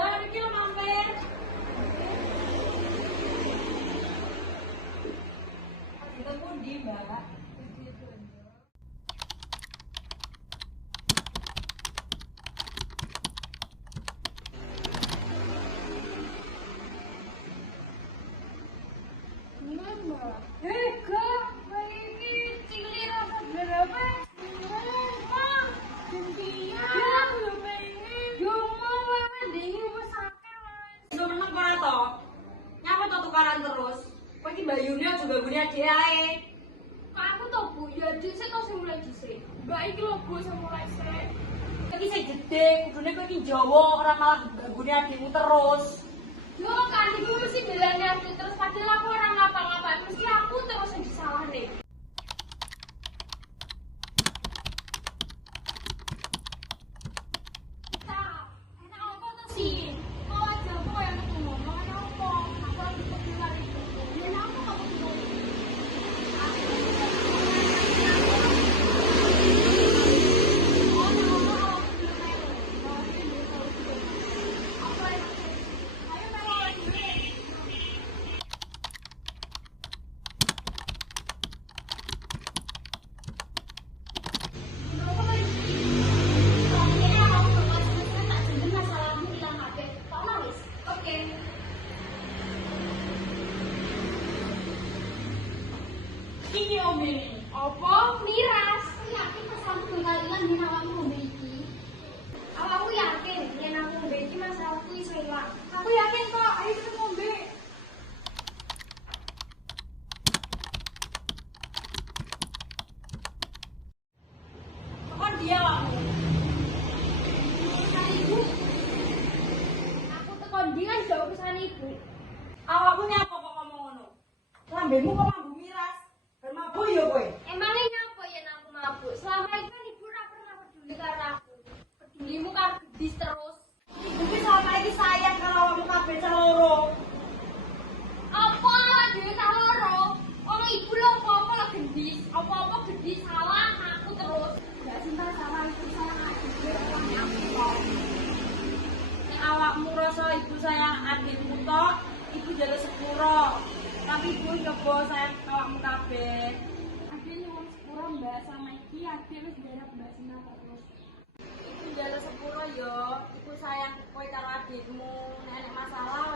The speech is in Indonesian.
Mbak, iki lho mampir. Kita pundi, Mbak? Terus, kok iki bayune juga gune adek ae. Kak aku tau Bu, ya dhisik kok sing mulai dhisik. Mbak iki lho Bu sing mulai sik. Iki sing gedhe, kudune kok iki Jawa ora malah gune adikmu terus. Lho kan iku mesti belani aku terus padahal aku ora ngapa-ngapain, mesti aku terus sing disalahne. Tak, enak apa tuh sih? Kok aja aku yang ngomong ana apa? Aku lagi kepikiran itu. Ya enak apa kamu ngomong? Iki ombe iki. Apa miras? Yakin masalahku kalian di awakmu ngombe iki? Awakmu yakin yen aku ngombe iki masalahku iso ilang? Aku yakin kok, ayo kita ngombe. Kok dia awakmu? Pesan ibu. Aku tekan ndi kan jauh pesan ibu. Awakmu nyapa kok ngomong ngono? Lambemu kok mambu miras? Ben mabuk ya kowe? Emangnya nyapa yen aku mabuk? Selama ini kan ibu ora pernah peduli karo aku. Pedulimu karo gedis terus. Ibu ki selama iki sayang karo awakmu kabeh seloro. Apa dhewe tak loro? Wong ibu lho apa lho gendis. Apa-apa gendis salah aku terus. Enggak cinta salah ibu sayang adikku orangnya aku kok. Nek awakmu rasa ibu sayang adikmu tok, ibu jare sepuro. Tapi ibu nyoba sayang awakmu kabeh. Ade nyuwun sepuro Mbak sama iki ade wis garap Mbak Sinta terus. Ibu jare sepuro yo, ibu sayang kowe karo adikmu. Nek masalah